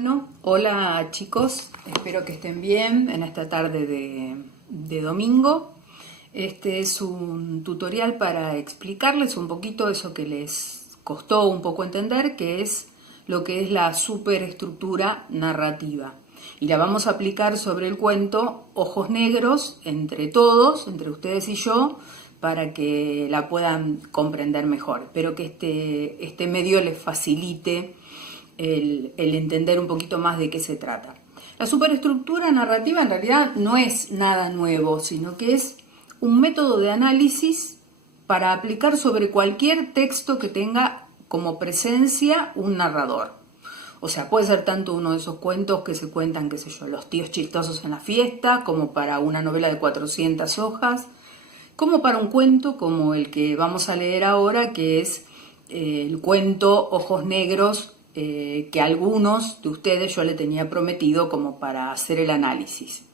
Bueno, hola chicos, espero que estén bien en esta tarde de domingo. Este es un tutorial para explicarles un poquito eso que les costó un poco entender, que es lo que es la superestructura narrativa. Y la vamos a aplicar sobre el cuento Ojos Negros, entre todos, entre ustedes y yo, para que la puedan comprender mejor. Espero que este medio les facilite el entender un poquito más de qué se trata. La superestructura narrativa en realidad no es nada nuevo, sino que es un método de análisis para aplicar sobre cualquier texto que tenga como presencia un narrador. O sea, puede ser tanto uno de esos cuentos que se cuentan, qué sé yo, los tíos chistosos en la fiesta, como para una novela de 400 hojas, como para un cuento como el que vamos a leer ahora, que es el cuento Ojos Negros, que a algunos de ustedes yo le tenía prometido como para hacer el análisis.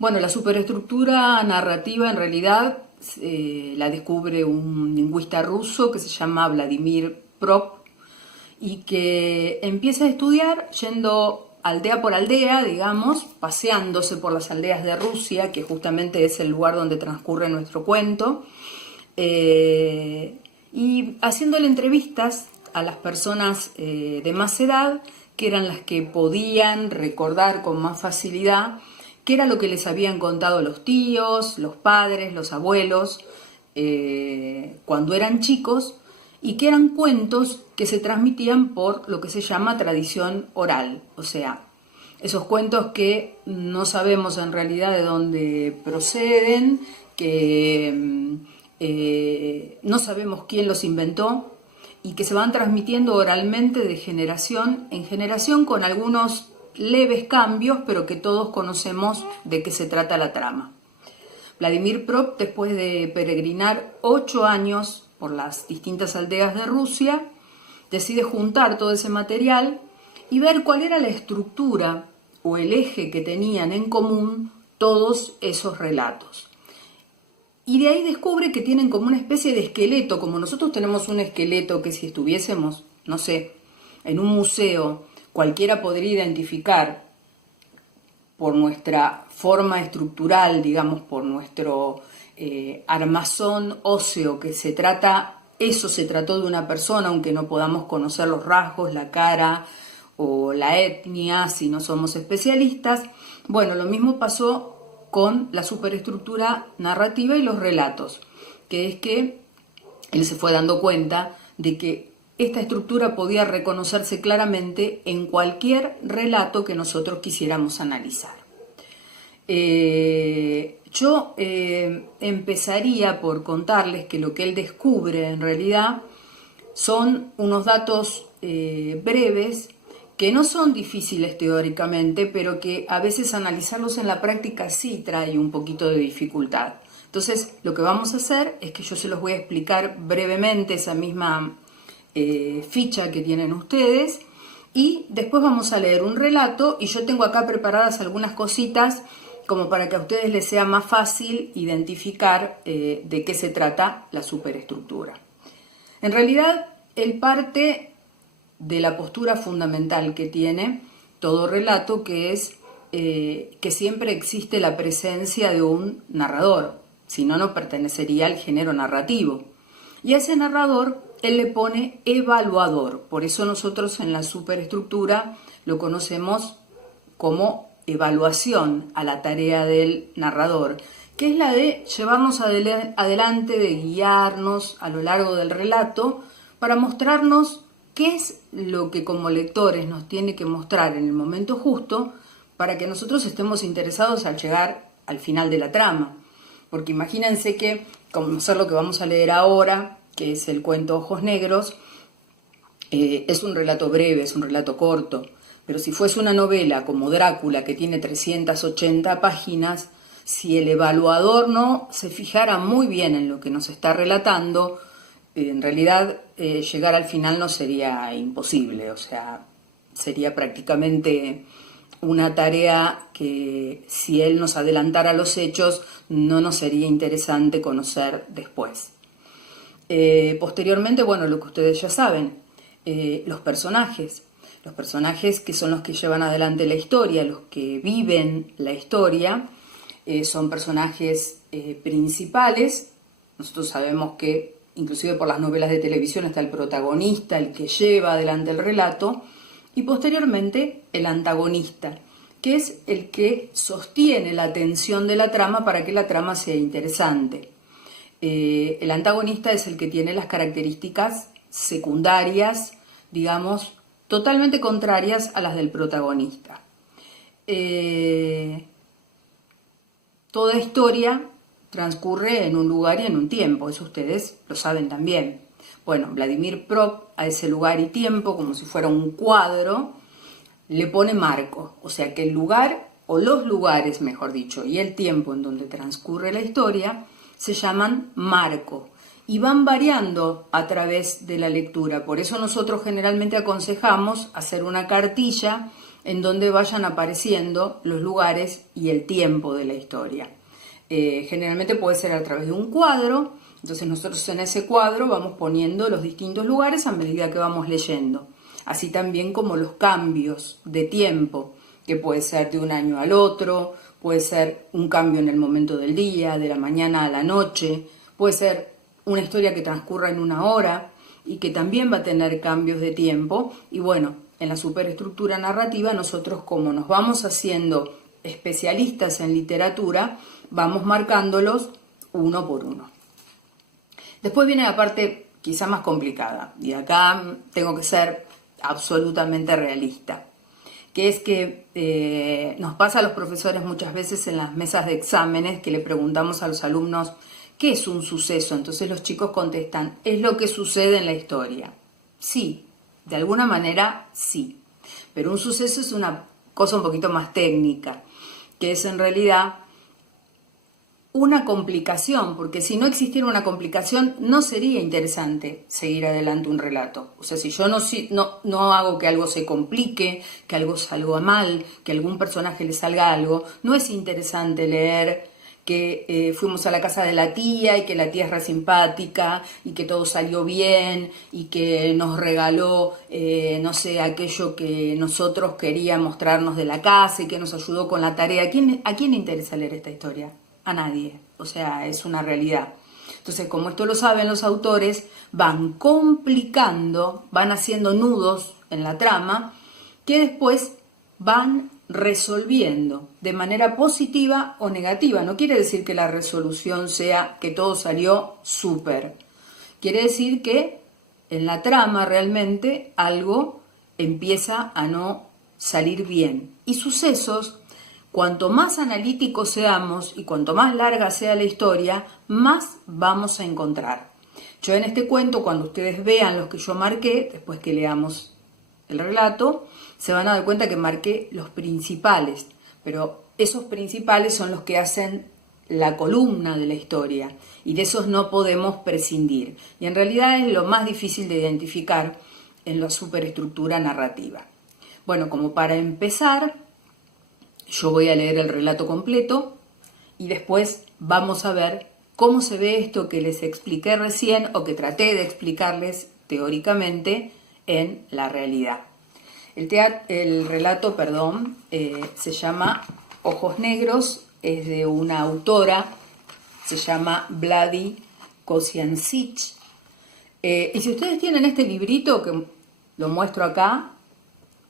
Bueno, la superestructura narrativa en realidad la descubre un lingüista ruso que se llama Vladimir Prop y que empieza a estudiar yendo aldea por aldea, digamos, paseándose por las aldeas de Rusia, que justamente es el lugar donde transcurre nuestro cuento, y haciéndole entrevistas a las personas de más edad, que eran las que podían recordar con más facilidad qué era lo que les habían contado los tíos, los padres, los abuelos, cuando eran chicos, y que eran cuentos que se transmitían por lo que se llama tradición oral, o sea, esos cuentos que no sabemos en realidad de dónde proceden, que no sabemos quién los inventó, y que se van transmitiendo oralmente de generación en generación con algunos leves cambios, pero que todos conocemos de qué se trata la trama. Vladimir Prop, después de peregrinar 8 años por las distintas aldeas de Rusia, decide juntar todo ese material y ver cuál era la estructura o el eje que tenían en común todos esos relatos. Y de ahí descubre que tienen como una especie de esqueleto, como nosotros tenemos un esqueleto que si estuviésemos, no sé, en un museo, cualquiera podría identificar por nuestra forma estructural, digamos, por nuestro armazón óseo, que se trata, eso se trató de una persona, aunque no podamos conocer los rasgos, la cara o la etnia, si no somos especialistas. Bueno, lo mismo pasó con la superestructura narrativa y los relatos, que es que él se fue dando cuenta de que esta estructura podía reconocerse claramente en cualquier relato que nosotros quisiéramos analizar. Yo empezaría por contarles que lo que él descubre en realidad son unos datos breves, que no son difíciles teóricamente, pero que a veces analizarlos en la práctica sí trae un poquito de dificultad. Entonces, lo que vamos a hacer es que yo se los voy a explicar brevemente esa misma ficha que tienen ustedes, y después vamos a leer un relato, y yo tengo acá preparadas algunas cositas como para que a ustedes les sea más fácil identificar de qué se trata la superestructura. En realidad, él parte de la postura fundamental que tiene todo relato, que es que siempre existe la presencia de un narrador, si no, no pertenecería al género narrativo. Y a ese narrador él le pone evaluador, por eso nosotros en la superestructura lo conocemos como evaluación a la tarea del narrador, que es la de llevarnos adelante, de guiarnos a lo largo del relato para mostrarnos qué es lo que como lectores nos tiene que mostrar en el momento justo para que nosotros estemos interesados al llegar al final de la trama. Porque imagínense que, como es lo que vamos a leer ahora, que es el cuento Ojos Negros, es un relato breve, es un relato corto, pero si fuese una novela como Drácula, que tiene 380 páginas, si el evaluador no se fijara muy bien en lo que nos está relatando, en realidad llegar al final no sería imposible, o sea, sería prácticamente una tarea que si él nos adelantara los hechos no nos sería interesante conocer después. Posteriormente, bueno, lo que ustedes ya saben, los personajes. Los personajes que son los que llevan adelante la historia, los que viven la historia, son personajes principales. Nosotros sabemos que, inclusive por las novelas de televisión, está el protagonista, el que lleva adelante el relato, y posteriormente el antagonista, que es el que sostiene la tensión de la trama para que la trama sea interesante. El antagonista es el que tiene las características secundarias, digamos, totalmente contrarias a las del protagonista. Toda historia transcurre en un lugar y en un tiempo, eso ustedes lo saben también. Bueno, Vladimir Prop a ese lugar y tiempo, como si fuera un cuadro, le pone marco, o sea que el lugar, o los lugares mejor dicho, y el tiempo en donde transcurre la historia, se llaman marco y van variando a través de la lectura. Por eso nosotros generalmente aconsejamos hacer una cartilla en donde vayan apareciendo los lugares y el tiempo de la historia. Generalmente puede ser a través de un cuadro, entonces nosotros en ese cuadro vamos poniendo los distintos lugares a medida que vamos leyendo. Así también como los cambios de tiempo, que puede ser de un año al otro, puede ser un cambio en el momento del día, de la mañana a la noche, puede ser una historia que transcurra en una hora y que también va a tener cambios de tiempo. Y bueno, en la superestructura narrativa nosotros, como nos vamos haciendo especialistas en literatura, vamos marcándolos uno por uno. Después viene la parte quizá más complicada, y acá tengo que ser absolutamente realista, que es que nos pasa a los profesores muchas veces en las mesas de exámenes que le preguntamos a los alumnos ¿qué es un suceso? Entonces los chicos contestan, es lo que sucede en la historia. Sí, de alguna manera sí, pero un suceso es una cosa un poquito más técnica, que es en realidad una complicación, porque si no existiera una complicación no sería interesante seguir adelante un relato. O sea, si yo no hago que algo se complique, que algo salga mal, que a algún personaje le salga algo, no es interesante leer que fuimos a la casa de la tía y que la tía es re simpática y que todo salió bien y que nos regaló, no sé, aquello que nosotros queríamos mostrarnos de la casa y que nos ayudó con la tarea. ¿A quién le interesa leer esta historia? A nadie, o sea, es una realidad. Entonces, como esto lo saben los autores, van complicando, van haciendo nudos en la trama que después van resolviendo de manera positiva o negativa. No quiere decir que la resolución sea que todo salió súper. Quiere decir que en la trama realmente algo empieza a no salir bien. Y sucesos, cuanto más analíticos seamos y cuanto más larga sea la historia, más vamos a encontrar. Yo en este cuento, cuando ustedes vean los que yo marqué, después que leamos el relato, se van a dar cuenta que marqué los principales, pero esos principales son los que hacen la columna de la historia y de esos no podemos prescindir. Y en realidad es lo más difícil de identificar en la superestructura narrativa. Bueno, como para empezar, yo voy a leer el relato completo y después vamos a ver cómo se ve esto que les expliqué recién o que traté de explicarles teóricamente en la realidad. El relato, se llama Ojos Negros, es de una autora, se llama Vladi Kosiancic. Y si ustedes tienen este librito, que lo muestro acá,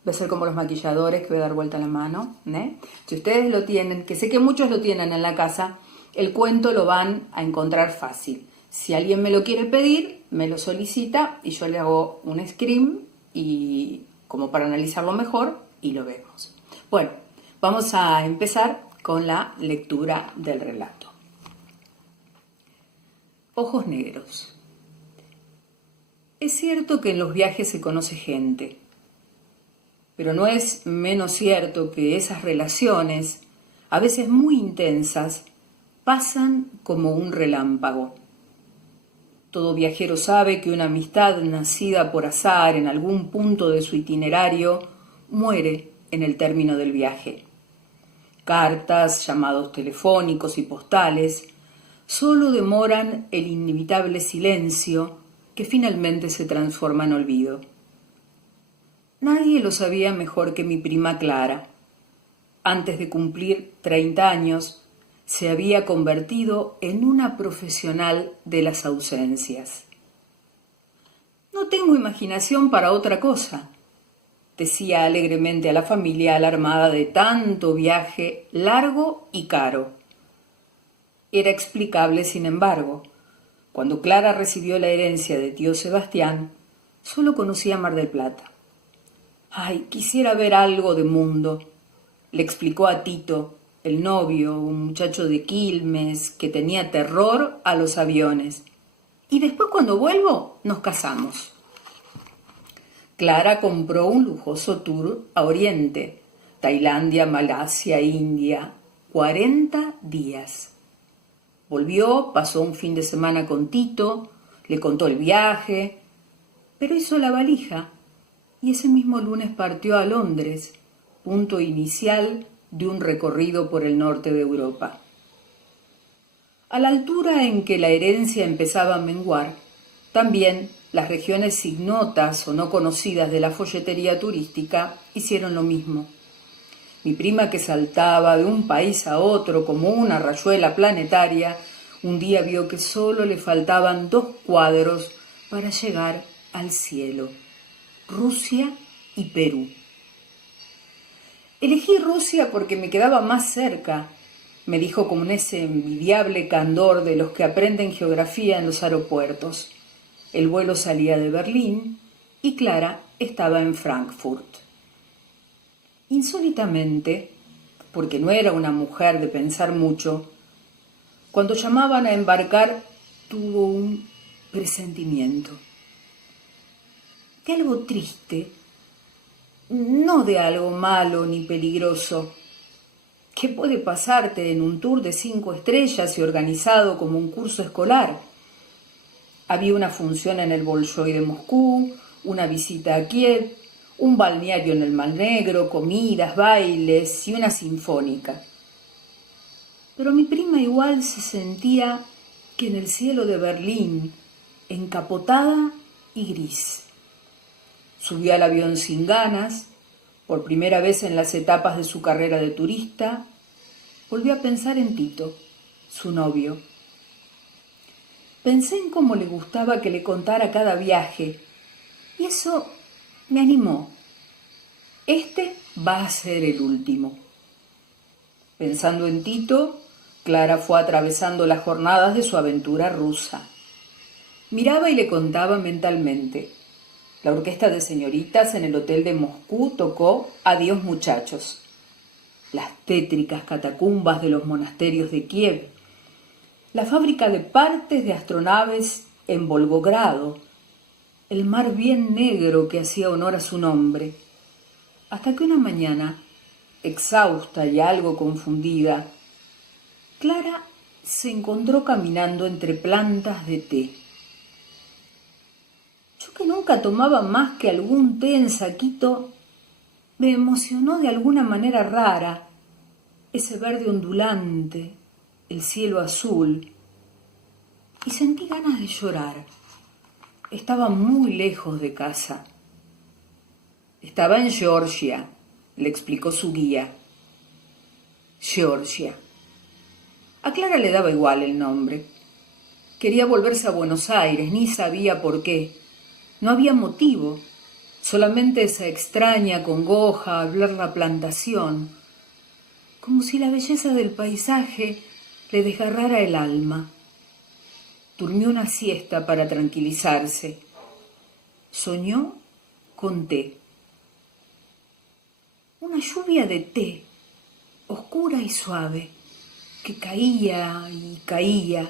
va a ser como los maquilladores, que voy a dar vuelta la mano, ¿eh? Si ustedes lo tienen, que sé que muchos lo tienen en la casa, el cuento lo van a encontrar fácil. Si alguien me lo quiere pedir, me lo solicita y yo le hago un screen y como para analizarlo mejor y lo vemos. Bueno, vamos a empezar con la lectura del relato. Ojos negros. Es cierto que en los viajes se conoce gente, pero no es menos cierto que esas relaciones, a veces muy intensas, pasan como un relámpago. Todo viajero sabe que una amistad nacida por azar en algún punto de su itinerario muere en el término del viaje. Cartas, llamados telefónicos y postales solo demoran el inevitable silencio que finalmente se transforma en olvido. Nadie lo sabía mejor que mi prima Clara. Antes de cumplir 30 años, se había convertido en una profesional de las ausencias. No tengo imaginación para otra cosa, decía alegremente a la familia alarmada de tanto viaje largo y caro. Era explicable, sin embargo. Cuando Clara recibió la herencia de tío Sebastián, solo conocía Mar del Plata. «Ay, quisiera ver algo de mundo», le explicó a Tito, el novio, un muchacho de Quilmes que tenía terror a los aviones. «Y después, cuando vuelvo, nos casamos». Clara compró un lujoso tour a Oriente, Tailandia, Malasia, India, 40 días. Volvió, pasó un fin de semana con Tito, le contó el viaje, pero hizo la valija y ese mismo lunes partió a Londres, punto inicial de un recorrido por el norte de Europa. A la altura en que la herencia empezaba a menguar, también las regiones ignotas o no conocidas de la folletería turística hicieron lo mismo. Mi prima, que saltaba de un país a otro como una rayuela planetaria, un día vio que solo le faltaban 2 cuadros para llegar al cielo: Rusia y Perú. Elegí Rusia porque me quedaba más cerca, me dijo con ese envidiable candor de los que aprenden geografía en los aeropuertos. El vuelo salía de Berlín y Clara estaba en Frankfurt. Insólitamente, porque no era una mujer de pensar mucho, cuando llamaban a embarcar tuvo un presentimiento de algo triste, no de algo malo ni peligroso. ¿Qué puede pasarte en un tour de 5 estrellas y organizado como un curso escolar? Había una función en el Bolshoi de Moscú, una visita a Kiev, un balneario en el Mar Negro, comidas, bailes y una sinfónica. Pero mi prima igual se sentía que en el cielo de Berlín, encapotada y gris. Subió al avión sin ganas, por primera vez en las etapas de su carrera de turista. Volvió a pensar en Tito, su novio. Pensé en cómo le gustaba que le contara cada viaje, y eso me animó. Este va a ser el último. Pensando en Tito, Clara fue atravesando las jornadas de su aventura rusa. Miraba y le contaba mentalmente. La orquesta de señoritas en el hotel de Moscú tocó Adiós muchachos. Las tétricas catacumbas de los monasterios de Kiev. La fábrica de partes de astronaves en Volgogrado. El mar bien negro que hacía honor a su nombre. Hasta que una mañana, exhausta y algo confundida, Clara se encontró caminando entre plantas de té. Yo, que nunca tomaba más que algún té en saquito, me emocionó de alguna manera rara ese verde ondulante, el cielo azul, y sentí ganas de llorar. Estaba muy lejos de casa. Estaba en Georgia, le explicó su guía. Georgia. A Clara le daba igual el nombre. Quería volverse a Buenos Aires, ni sabía por qué. No había motivo, solamente esa extraña congoja al ver la plantación, como si la belleza del paisaje le desgarrara el alma. Durmió una siesta para tranquilizarse. Soñó con té. Una lluvia de té, oscura y suave, que caía y caía.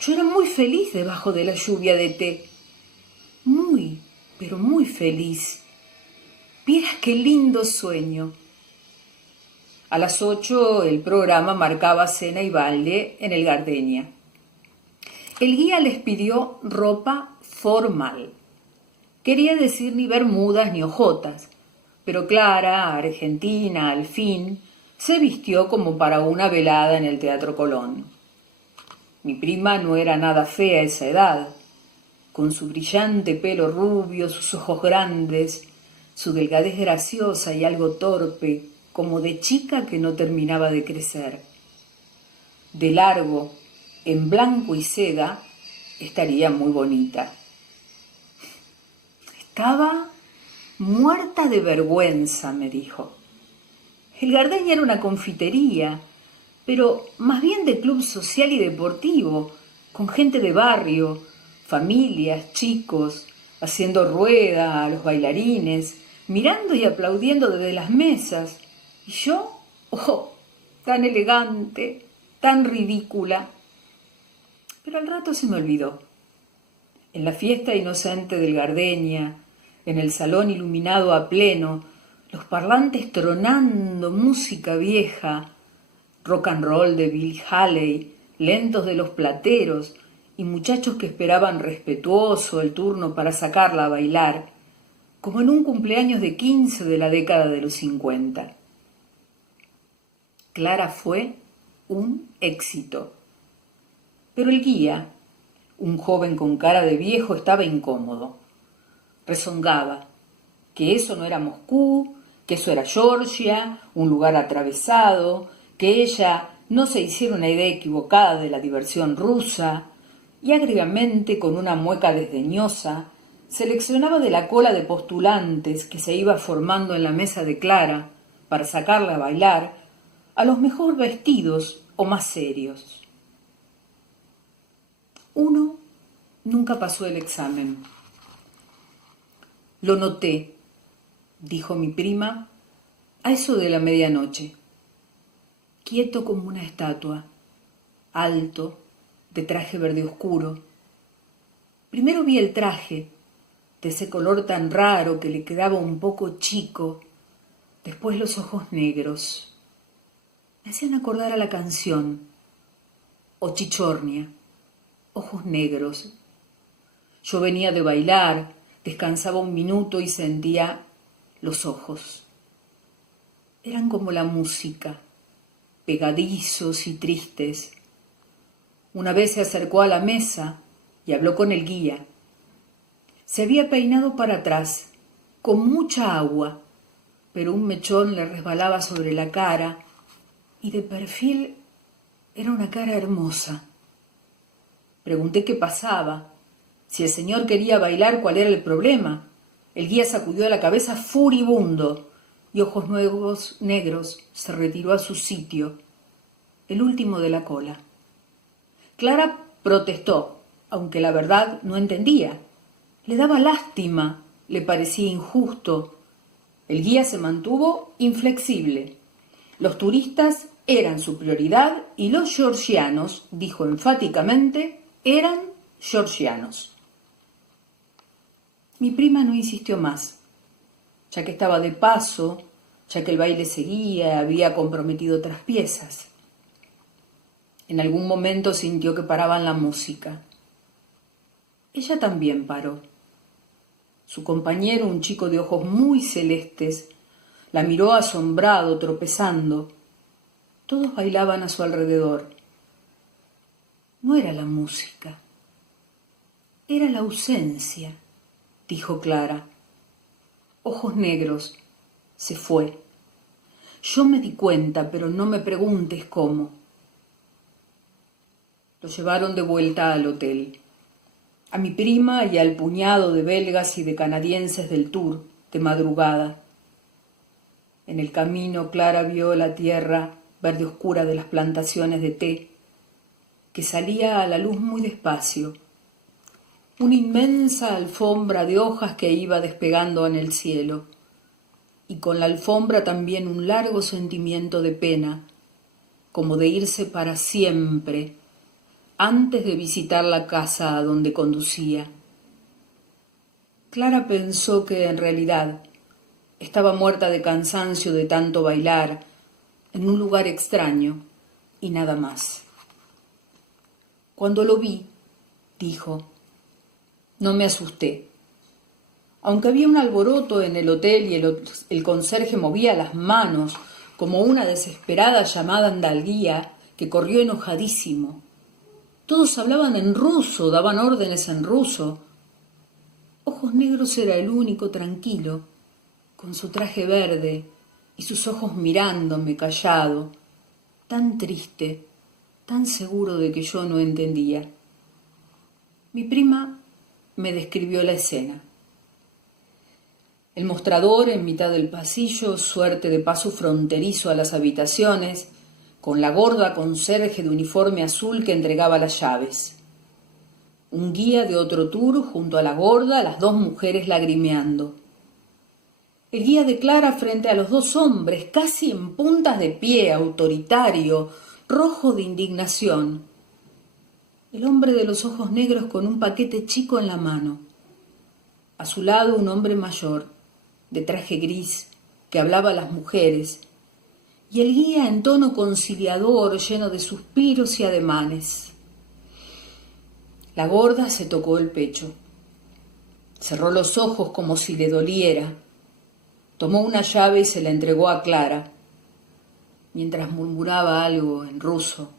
Yo era muy feliz debajo de la lluvia de té. Muy, pero muy feliz. Vieras qué lindo sueño. A las 8 el programa marcaba cena y baile en el Gardenia. El guía les pidió ropa formal. Quería decir ni bermudas ni hojotas, pero Clara, argentina al fin, se vistió como para una velada en el Teatro Colón. Mi prima no era nada fea a esa edad. Con su brillante pelo rubio, sus ojos grandes, su delgadez graciosa y algo torpe, como de chica que no terminaba de crecer. De largo, en blanco y seda, estaría muy bonita. Estaba muerta de vergüenza, me dijo. El Gardenia era una confitería, pero más bien de club social y deportivo, con gente de barrio, familias, chicos, haciendo rueda a los bailarines, mirando y aplaudiendo desde las mesas. Y yo, oh, tan elegante, tan ridícula. Pero al rato se me olvidó. En la fiesta inocente del Gardenia, en el salón iluminado a pleno, los parlantes tronando música vieja, rock and roll de Bill Haley, lentos de los plateros y muchachos que esperaban respetuoso el turno para sacarla a bailar, como en un cumpleaños de 15 de la década de los 50. Clara fue un éxito. Pero el guía, un joven con cara de viejo, estaba incómodo. Rezongaba que eso no era Moscú, que eso era Georgia, un lugar atravesado, que ella no se hiciera una idea equivocada de la diversión rusa, y agriamente, con una mueca desdeñosa, seleccionaba de la cola de postulantes que se iba formando en la mesa de Clara para sacarla a bailar a los mejor vestidos o más serios. Uno nunca pasó el examen. Lo noté, dijo mi prima, a eso de la medianoche. Quieto como una estatua, alto, de traje verde oscuro. Primero vi el traje, de ese color tan raro que le quedaba un poco chico, después los ojos negros. Me hacían acordar a la canción, o Chichornia, ojos negros. Yo venía de bailar, descansaba un minuto y sentía los ojos. Eran como la música, pegadizos y tristes. Una vez se acercó a la mesa y habló con el guía. Se había peinado para atrás, con mucha agua, pero un mechón le resbalaba sobre la cara y de perfil era una cara hermosa. Pregunté qué pasaba, si el señor quería bailar, cuál era el problema. El guía sacudió la cabeza furibundo y ojos nuevos negros se retiró a su sitio, el último de la cola. Clara protestó, aunque la verdad no entendía. Le daba lástima, le parecía injusto. El guía se mantuvo inflexible. Los turistas eran su prioridad y los georgianos, dijo enfáticamente, eran georgianos. Mi prima no insistió más, ya que estaba de paso, ya que el baile seguía, había comprometido otras piezas. En algún momento sintió que paraban la música. Ella también paró. Su compañero, un chico de ojos muy celestes, la miró asombrado, tropezando. Todos bailaban a su alrededor. No era la música, era la ausencia, dijo Clara. Ojos negros, se fue. Yo me di cuenta, pero no me preguntes cómo. Lo llevaron de vuelta al hotel. A mi prima y al puñado de belgas y de canadienses del tour, de madrugada. En el camino Clara vio la tierra verde oscura de las plantaciones de té, que salía a la luz muy despacio. Una inmensa alfombra de hojas que iba despegando en el cielo. Y con la alfombra también un largo sentimiento de pena, como de irse para siempre, antes de visitar la casa a donde conducía. Clara pensó que en realidad estaba muerta de cansancio de tanto bailar en un lugar extraño y nada más. Cuando lo vi, dijo, no me asusté. Aunque había un alboroto en el hotel y el conserje movía las manos como una desesperada llamada andalguía que corrió enojadísimo. Todos hablaban en ruso, daban órdenes en ruso. Ojos Negros era el único tranquilo. con su traje verde y sus ojos mirándome callado, tan triste, tan seguro de que yo no entendía. Mi prima me describió la escena. El mostrador en mitad del pasillo, suerte de paso fronterizo a las habitaciones, con la gorda conserje de uniforme azul que entregaba las llaves. Un guía de otro tour junto a la gorda, las dos mujeres lagrimeando. El guía de Clara frente a los dos hombres, casi en puntas de pie, autoritario, rojo de indignación. El hombre de los ojos negros con un paquete chico en la mano. A su lado un hombre mayor, de traje gris, que hablaba a las mujeres, y el guía en tono conciliador, lleno de suspiros y ademanes. La gorda se tocó el pecho. Cerró los ojos como si le doliera. Tomó una llave y se la entregó a Clara, mientras murmuraba algo en ruso.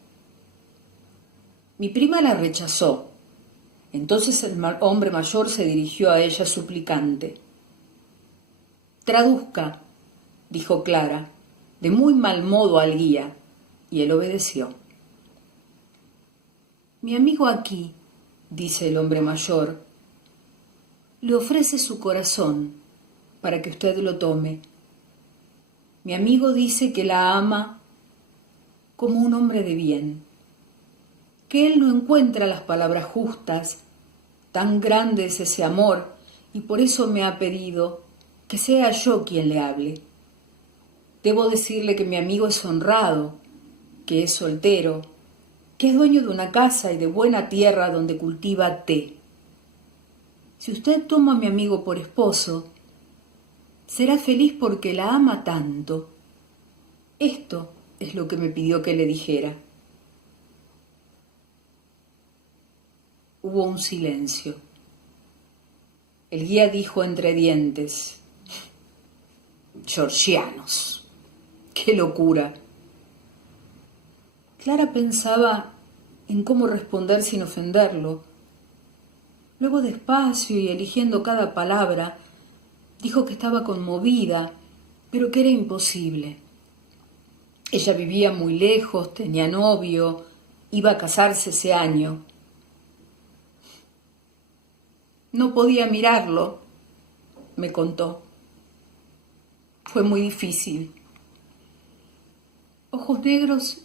Mi prima la rechazó. Entonces el hombre mayor se dirigió a ella suplicante. «Traduzca», dijo Clara, de muy mal modo al guía, y él obedeció. «Mi amigo aquí», dice el hombre mayor, «le ofrece su corazón para que usted lo tome. Mi amigo dice que la ama como un hombre de bien, que él no encuentra las palabras justas, tan grande es ese amor, y por eso me ha pedido que sea yo quien le hable. Debo decirle que mi amigo es honrado, que es soltero, que es dueño de una casa y de buena tierra donde cultiva té. Si usted toma a mi amigo por esposo, será feliz porque la ama tanto. Esto es lo que me pidió que le dijera». Hubo un silencio. El guía dijo entre dientes: «Georgianos, qué locura». Clara pensaba en cómo responder sin ofenderlo. Luego, despacio y eligiendo cada palabra, dijo que estaba conmovida, pero que era imposible. Ella vivía muy lejos, tenía novio, iba a casarse ese año. No podía mirarlo, me contó. Fue muy difícil. Ojos Negros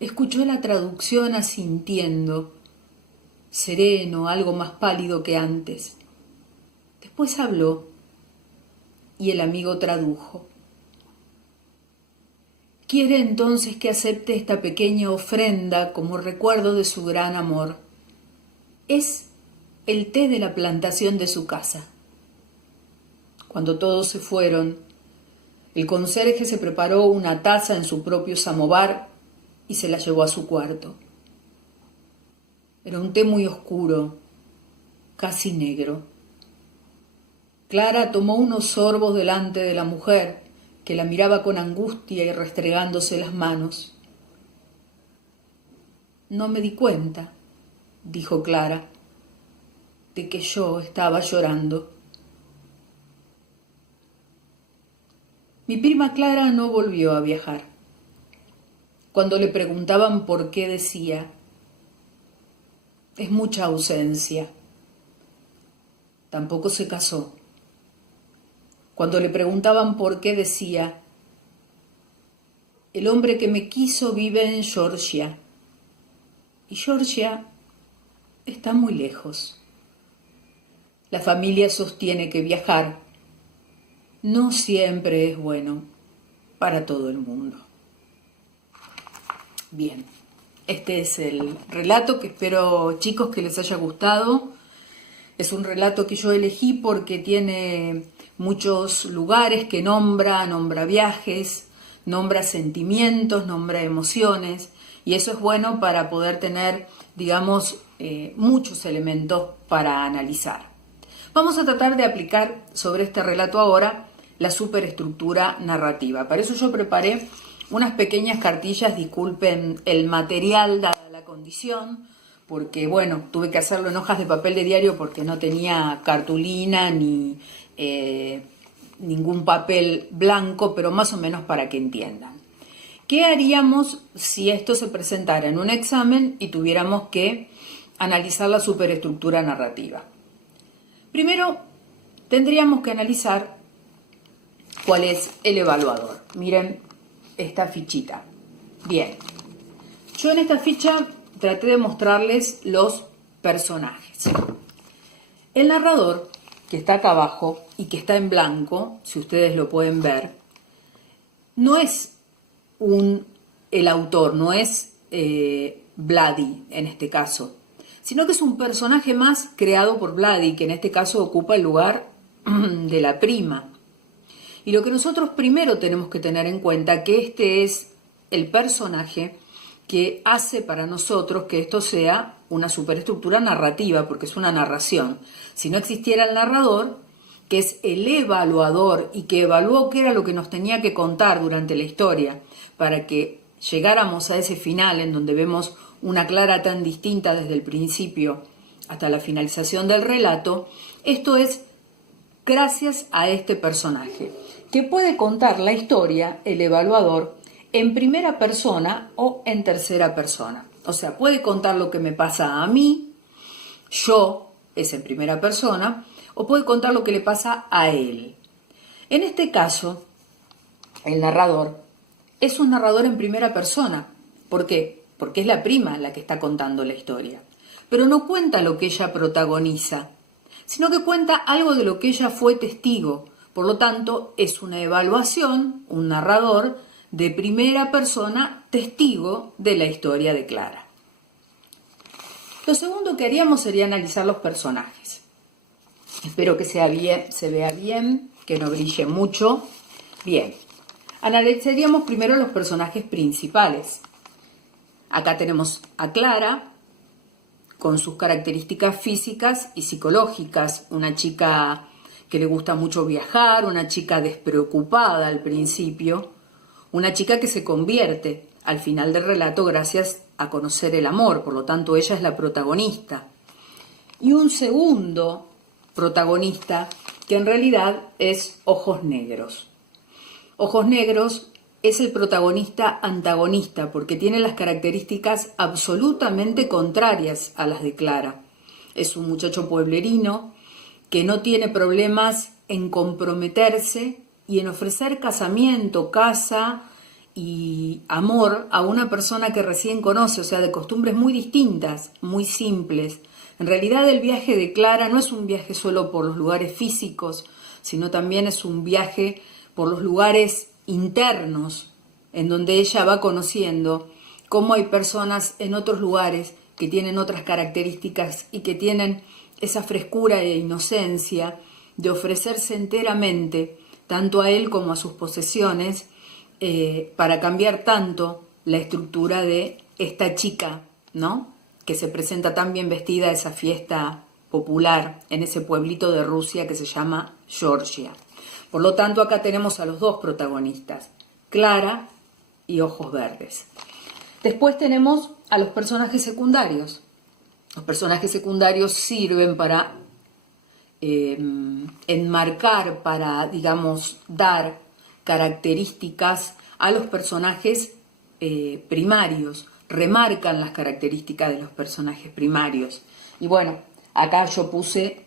escuchó la traducción asintiendo, sereno, algo más pálido que antes. Después habló y el amigo tradujo. «Quiere entonces que acepte esta pequeña ofrenda como recuerdo de su gran amor. Es el té de la plantación de su casa». Cuando todos se fueron, el conserje se preparó una taza en su propio samovar y se la llevó a su cuarto. Era un té muy oscuro, casi negro. Clara tomó unos sorbos delante de la mujer, que la miraba con angustia y restregándose las manos. «No me di cuenta», dijo Clara, «de que yo estaba llorando». Mi prima Clara no volvió a viajar. Cuando le preguntaban por qué, decía: «Es mucha ausencia». Tampoco se casó. Cuando le preguntaban por qué, decía: «El hombre que me quiso vive en Georgia, y Georgia está muy lejos. La familia sostiene que viajar no siempre es bueno para todo el mundo». Bien, este es el relato que espero, chicos, que les haya gustado. Es un relato que yo elegí porque tiene muchos lugares que nombra viajes, nombra sentimientos, nombra emociones, y eso es bueno para poder tener, digamos, muchos elementos para analizar. Vamos a tratar de aplicar sobre este relato ahora la superestructura narrativa. Para eso yo preparé unas pequeñas cartillas, disculpen el material dada la condición, porque bueno, tuve que hacerlo en hojas de papel de diario porque no tenía cartulina ni ningún papel blanco, pero más o menos para que entiendan. ¿Qué haríamos si esto se presentara en un examen y tuviéramos que analizar la superestructura narrativa? Primero, tendríamos que analizar cuál es el evaluador. Miren esta fichita. Bien, yo en esta ficha traté de mostrarles los personajes. El narrador, que está acá abajo y que está en blanco, si ustedes lo pueden ver, no es el autor, no es Vladi en este caso, sino que es un personaje más creado por Vladi, que en este caso ocupa el lugar de la prima. Y lo que nosotros primero tenemos que tener en cuenta, que este es el personaje que hace para nosotros que esto sea una superestructura narrativa, porque es una narración. Si no existiera el narrador, que es el evaluador y que evaluó qué era lo que nos tenía que contar durante la historia, para que llegáramos a ese final en donde vemos una Clara tan distinta desde el principio hasta la finalización del relato, esto es gracias a este personaje, que puede contar la historia, el evaluador, en primera persona o en tercera persona. O sea, puede contar lo que me pasa a mí, yo, es en primera persona, o puede contar lo que le pasa a él. En este caso, el narrador es un narrador en primera persona. ¿Por qué? Porque es la prima la que está contando la historia. Pero no cuenta lo que ella protagoniza, sino que cuenta algo de lo que ella fue testigo. Por lo tanto, es una evaluación, un narrador de primera persona, testigo de la historia de Clara. Lo segundo que haríamos sería analizar los personajes. Espero que se vea bien, que no brille mucho. Bien, analizaríamos primero los personajes principales. Acá tenemos a Clara, con sus características físicas y psicológicas. Una chica que le gusta mucho viajar, una chica despreocupada al principio, una chica que se convierte al final del relato gracias a conocer el amor, por lo tanto ella es la protagonista. Y un segundo protagonista que en realidad es Ojos Negros. Ojos Negros es el protagonista antagonista porque tiene las características absolutamente contrarias a las de Clara. Es un muchacho pueblerino que no tiene problemas en comprometerse y en ofrecer casamiento, casa y amor a una persona que recién conoce, o sea, de costumbres muy distintas, muy simples. En realidad el viaje de Clara no es un viaje solo por los lugares físicos, sino también es un viaje por los lugares internos, en donde ella va conociendo cómo hay personas en otros lugares que tienen otras características y que tienen esa frescura e inocencia de ofrecerse enteramente, tanto a él como a sus posesiones, para cambiar tanto la estructura de esta chica, ¿no?, que se presenta tan bien vestida a esa fiesta popular en ese pueblito de Rusia que se llama Georgia. Por lo tanto, acá tenemos a los dos protagonistas, Clara y Ojos Verdes. Después tenemos a los personajes secundarios. Los personajes secundarios sirven para enmarcar, para, digamos, dar características a los personajes primarios, remarcan las características de los personajes primarios. Y bueno, acá yo puse,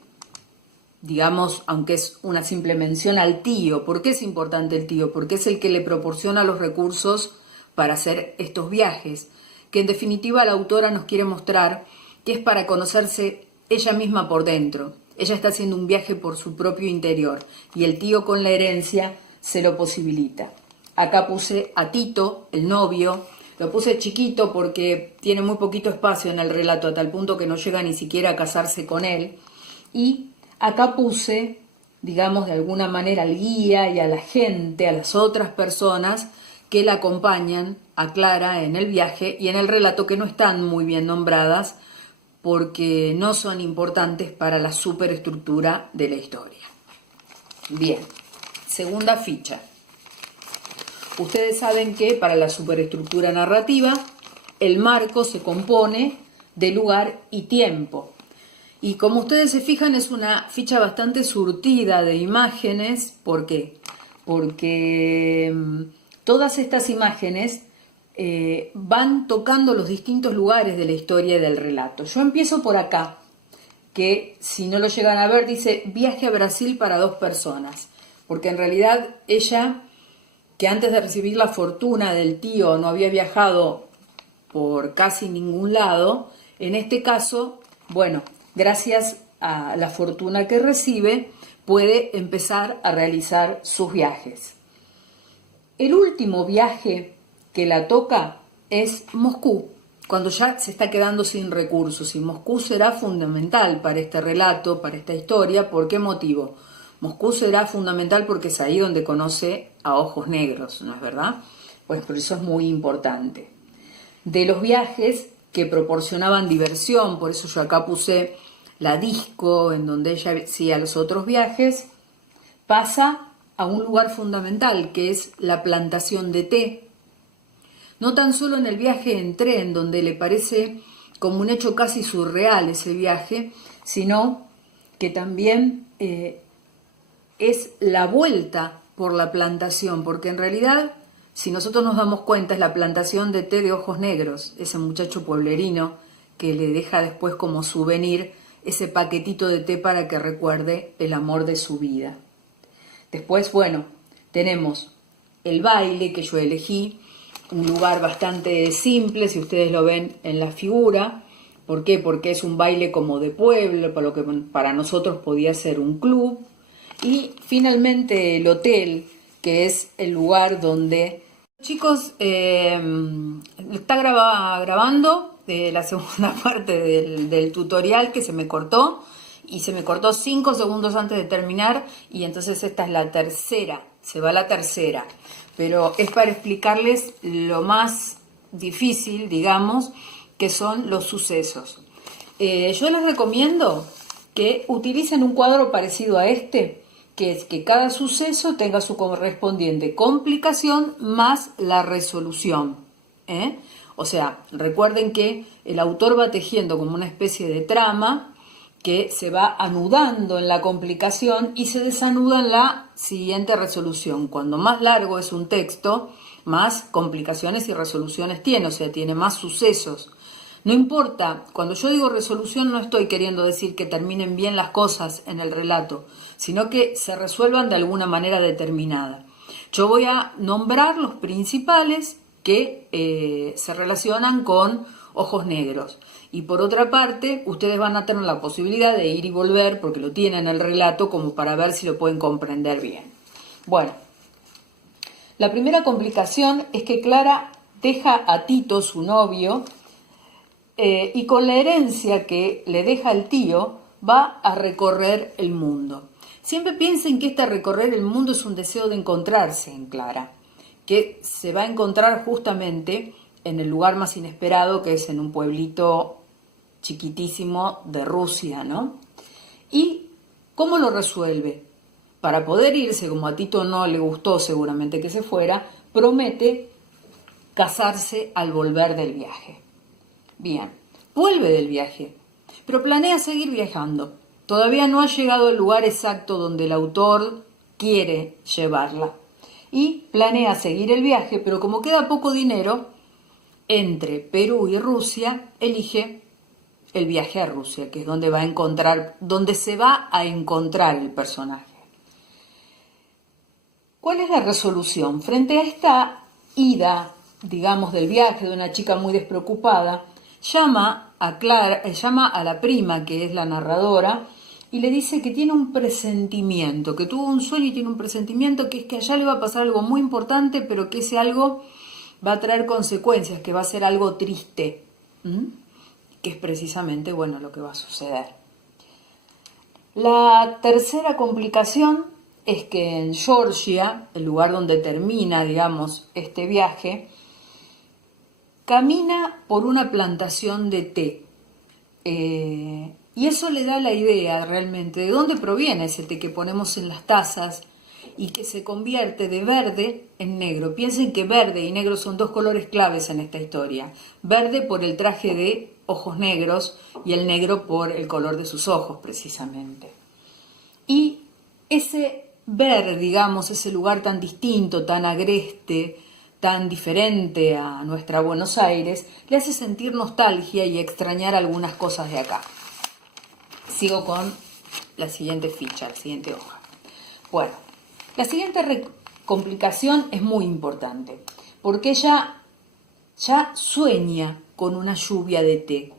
digamos, aunque es una simple mención, al tío. ¿Por qué es importante el tío? Porque es el que le proporciona los recursos para hacer estos viajes, que en definitiva la autora nos quiere mostrar que es para conocerse ella misma por dentro. Ella está haciendo un viaje por su propio interior y el tío con la herencia se lo posibilita. Acá puse a Tito, el novio. Lo puse chiquito porque tiene muy poquito espacio en el relato, a tal punto que no llega ni siquiera a casarse con él. Y acá puse, digamos, de alguna manera al guía y a la gente, a las otras personas que la acompañan a Clara en el viaje y en el relato, que no están muy bien nombradas porque no son importantes para la superestructura de la historia. Bien, segunda ficha. Ustedes saben que para la superestructura narrativa el marco se compone de lugar y tiempo. Y como ustedes se fijan, es una ficha bastante surtida de imágenes. ¿Por qué? Porque todas estas imágenes van tocando los distintos lugares de la historia y del relato. Yo empiezo por acá, que si no lo llegan a ver dice viaje a Brasil para 2 personas, porque en realidad ella, que antes de recibir la fortuna del tío no había viajado por casi ningún lado, en este caso, bueno, gracias a la fortuna que recibe, puede empezar a realizar sus viajes. El último viaje que la toca es Moscú, cuando ya se está quedando sin recursos, y Moscú será fundamental para este relato, para esta historia. ¿Por qué motivo? Moscú será fundamental porque es ahí donde conoce a Ojos Negros, ¿no es verdad? Pues por eso es muy importante. De los viajes que proporcionaban diversión, por eso yo acá puse la disco en donde ella hacía los otros viajes, pasa a un lugar fundamental que es la plantación de té. No tan solo en el viaje en tren, donde le parece como un hecho casi surreal ese viaje, sino que también es la vuelta por la plantación, porque en realidad, si nosotros nos damos cuenta, es la plantación de té de Ojos Negros, ese muchacho pueblerino que le deja después como souvenir ese paquetito de té para que recuerde el amor de su vida. Después, bueno, tenemos el baile que yo elegí, un lugar bastante simple, si ustedes lo ven en la figura. ¿Por qué? Porque es un baile como de pueblo, para lo que para nosotros podía ser un club. Y finalmente el hotel, que es el lugar donde... Chicos, está grabando la segunda parte del tutorial, que se me cortó. Y se me cortó 5 segundos antes de terminar, y entonces esta es la tercera, se va la tercera. Pero es para explicarles lo más difícil, digamos, que son los sucesos. Yo les recomiendo que utilicen un cuadro parecido a este, que es que cada suceso tenga su correspondiente complicación más la resolución. O sea, recuerden que el autor va tejiendo como una especie de trama que se va anudando en la complicación y se desanuda en la siguiente resolución. Cuando más largo es un texto, más complicaciones y resoluciones tiene, o sea, tiene más sucesos. No importa, cuando yo digo resolución no estoy queriendo decir que terminen bien las cosas en el relato, sino que se resuelvan de alguna manera determinada. Yo voy a nombrar los principales que se relacionan con Ojos Negros. Y por otra parte, ustedes van a tener la posibilidad de ir y volver, porque lo tienen en el relato, como para ver si lo pueden comprender bien. Bueno, la primera complicación es que Clara deja a Tito, su novio, y con la herencia que le deja el tío, va a recorrer el mundo. Siempre piensen que este recorrer el mundo es un deseo de encontrarse en Clara, que se va a encontrar justamente en el lugar más inesperado, que es en un pueblito chiquitísimo de Rusia, ¿no? ¿Y cómo lo resuelve? Para poder irse, como a Tito no le gustó seguramente que se fuera, promete casarse al volver del viaje. Bien, vuelve del viaje, pero planea seguir viajando. Todavía no ha llegado al lugar exacto donde el autor quiere llevarla. Y planea seguir el viaje, pero como queda poco dinero, entre Perú y Rusia, elige el viaje a Rusia, que es donde va a encontrar, donde se va a encontrar el personaje. ¿Cuál es la resolución? Frente a esta ida, digamos, del viaje de una chica muy despreocupada, llama a la prima, que es la narradora, y le dice que tiene un presentimiento, que tuvo un sueño y tiene un presentimiento, que es que allá le va a pasar algo muy importante, pero que ese algo va a traer consecuencias, que va a ser algo triste. Que es precisamente, bueno, lo que va a suceder. La tercera complicación es que en Georgia, el lugar donde termina, digamos, este viaje, camina por una plantación de té. Y eso le da la idea realmente de dónde proviene ese té que ponemos en las tazas y que se convierte de verde en negro. Piensen que verde y negro son 2 colores claves en esta historia. Verde por el traje de ojos negros y el negro por el color de sus ojos precisamente. Y ese ver, digamos, ese lugar tan distinto, tan agreste, tan diferente a nuestra Buenos Aires, le hace sentir nostalgia y extrañar algunas cosas de acá. Sigo con la siguiente ficha, la siguiente hoja. Bueno, la siguiente complicación es muy importante, porque ella ya sueña con una lluvia de té,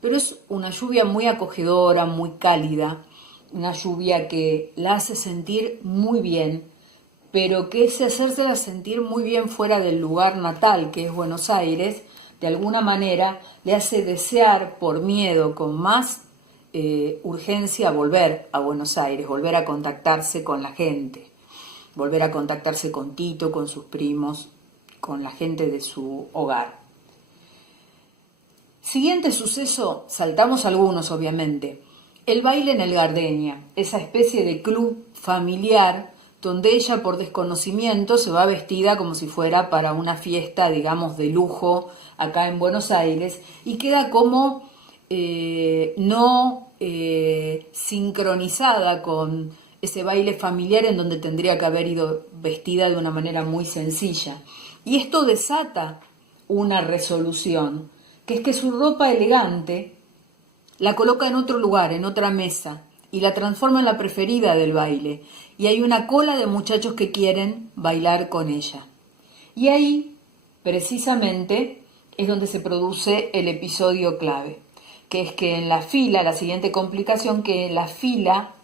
pero es una lluvia muy acogedora, muy cálida, una lluvia que la hace sentir muy bien, pero que ese hacérsela sentir muy bien fuera del lugar natal, que es Buenos Aires, de alguna manera le hace desear por miedo, con más urgencia, volver a Buenos Aires, volver a contactarse con la gente, volver a contactarse con Tito, con sus primos, con la gente de su hogar. Siguiente suceso, saltamos algunos obviamente, el baile en el Gardenia, esa especie de club familiar donde ella por desconocimiento se va vestida como si fuera para una fiesta, digamos, de lujo acá en Buenos Aires y queda como no sincronizada con ese baile familiar en donde tendría que haber ido vestida de una manera muy sencilla. Y esto desata una resolución, que es que su ropa elegante la coloca en otro lugar, en otra mesa, y la transforma en la preferida del baile. Y hay una cola de muchachos que quieren bailar con ella. Y ahí, precisamente, es donde se produce el episodio clave, que es que en la fila, la siguiente complicación, que en la fila,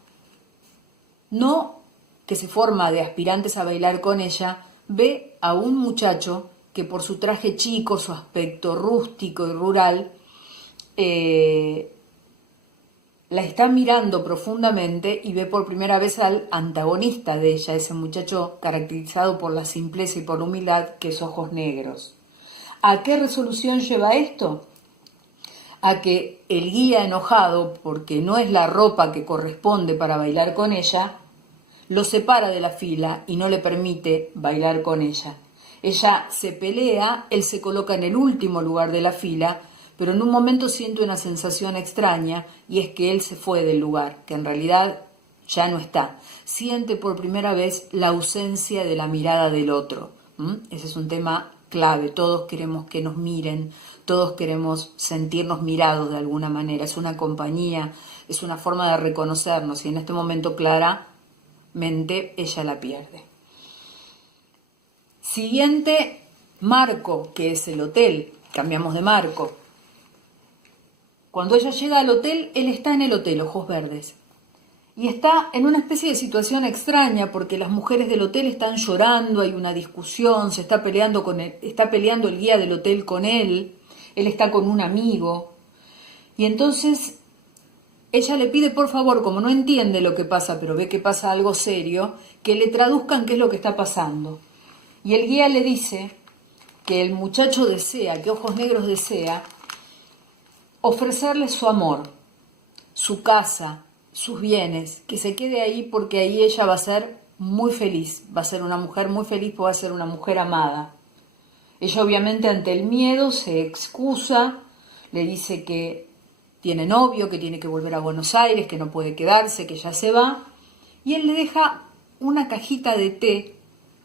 no que se forma de aspirantes a bailar con ella, ve a un muchacho que por su traje chico, su aspecto rústico y rural, la está mirando profundamente y ve por primera vez al antagonista de ella, ese muchacho caracterizado por la simpleza y por la humildad, que es ojos negros. ¿A qué resolución lleva esto? A que el guía, enojado porque no es la ropa que corresponde para bailar con ella, lo separa de la fila y no le permite bailar con ella. Ella se pelea, él se coloca en el último lugar de la fila, pero en un momento siente una sensación extraña y es que él se fue del lugar, que en realidad ya no está. Siente por primera vez la ausencia de la mirada del otro. Ese es un tema clave. Todos queremos que nos miren, todos queremos sentirnos mirados de alguna manera. Es una compañía, es una forma de reconocernos y en este momento claramente ella la pierde. Siguiente marco, que es el hotel. Cambiamos de marco. Cuando ella llega al hotel, él está en el hotel, ojos verdes. Y está en una especie de situación extraña porque las mujeres del hotel están llorando, hay una discusión, se está peleando está peleando el guía del hotel con él está con un amigo. Y entonces ella le pide por favor, como no entiende lo que pasa, pero ve que pasa algo serio, que le traduzcan qué es lo que está pasando. Y el guía le dice que el muchacho desea, que Ojos Negros desea, ofrecerle su amor, su casa, sus bienes, que se quede ahí porque ahí ella va a ser muy feliz, va a ser una mujer muy feliz, porque va a ser una mujer amada. Ella obviamente ante el miedo se excusa, le dice que tiene novio, que tiene que volver a Buenos Aires, que no puede quedarse, que ya se va, y él le deja una cajita de té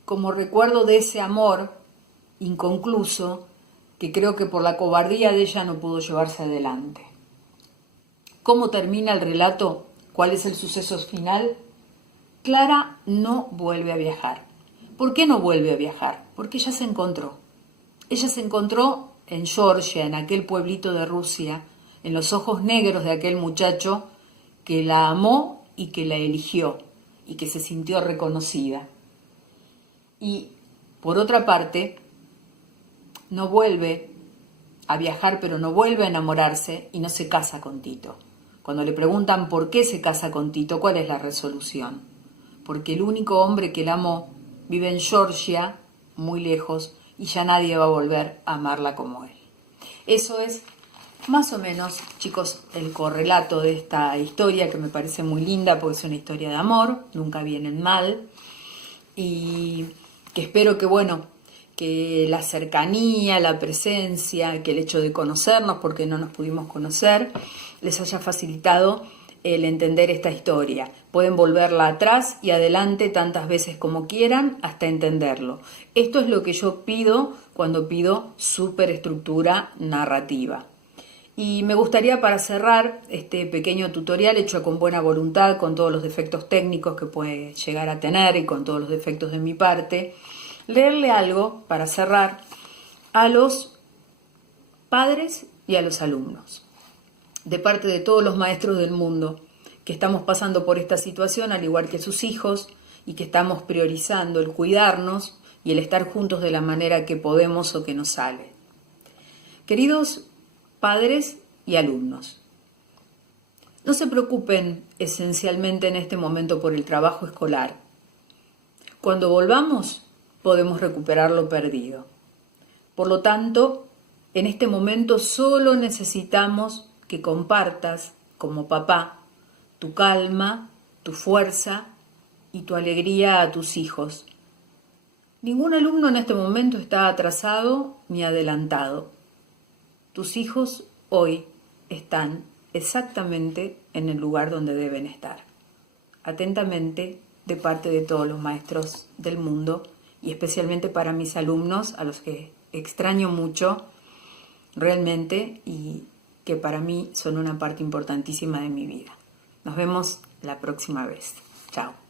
como recuerdo de ese amor inconcluso que creo que por la cobardía de ella no pudo llevarse adelante. ¿Cómo termina el relato? ¿Cuál es el suceso final? Clara no vuelve a viajar. ¿Por qué no vuelve a viajar? Porque ella se encontró. Ella se encontró en Georgia, en aquel pueblito de Rusia, en los ojos negros de aquel muchacho que la amó y que la eligió y que se sintió reconocida. Y, por otra parte, no vuelve a viajar, pero no vuelve a enamorarse y no se casa con Tito. Cuando le preguntan por qué se casa con Tito, ¿cuál es la resolución? Porque el único hombre que la amó vive en Georgia, muy lejos, y ya nadie va a volver a amarla como él. Eso es más o menos, chicos, el correlato de esta historia que me parece muy linda porque es una historia de amor, nunca vienen mal, y que espero que, bueno, que la cercanía, la presencia, que el hecho de conocernos, porque no nos pudimos conocer, les haya facilitado el entender esta historia. Pueden volverla atrás y adelante tantas veces como quieran hasta entenderlo. Esto es lo que yo pido cuando pido superestructura narrativa. Y me gustaría, para cerrar este pequeño tutorial hecho con buena voluntad, con todos los defectos técnicos que puede llegar a tener y con todos los defectos de mi parte, leerle algo, para cerrar, a los padres y a los alumnos, de parte de todos los maestros del mundo que estamos pasando por esta situación, al igual que sus hijos, y que estamos priorizando el cuidarnos y el estar juntos de la manera que podemos o que nos sale. Queridos padres y alumnos, no se preocupen esencialmente en este momento por el trabajo escolar. Cuando volvamos, podemos recuperar lo perdido. Por lo tanto, en este momento solo necesitamos que compartas, como papá, tu calma, tu fuerza y tu alegría a tus hijos. Ningún alumno en este momento está atrasado ni adelantado. Tus hijos hoy están exactamente en el lugar donde deben estar. Atentamente, de parte de todos los maestros del mundo, y especialmente para mis alumnos, a los que extraño mucho realmente y que para mí son una parte importantísima de mi vida. Nos vemos la próxima vez. Chao.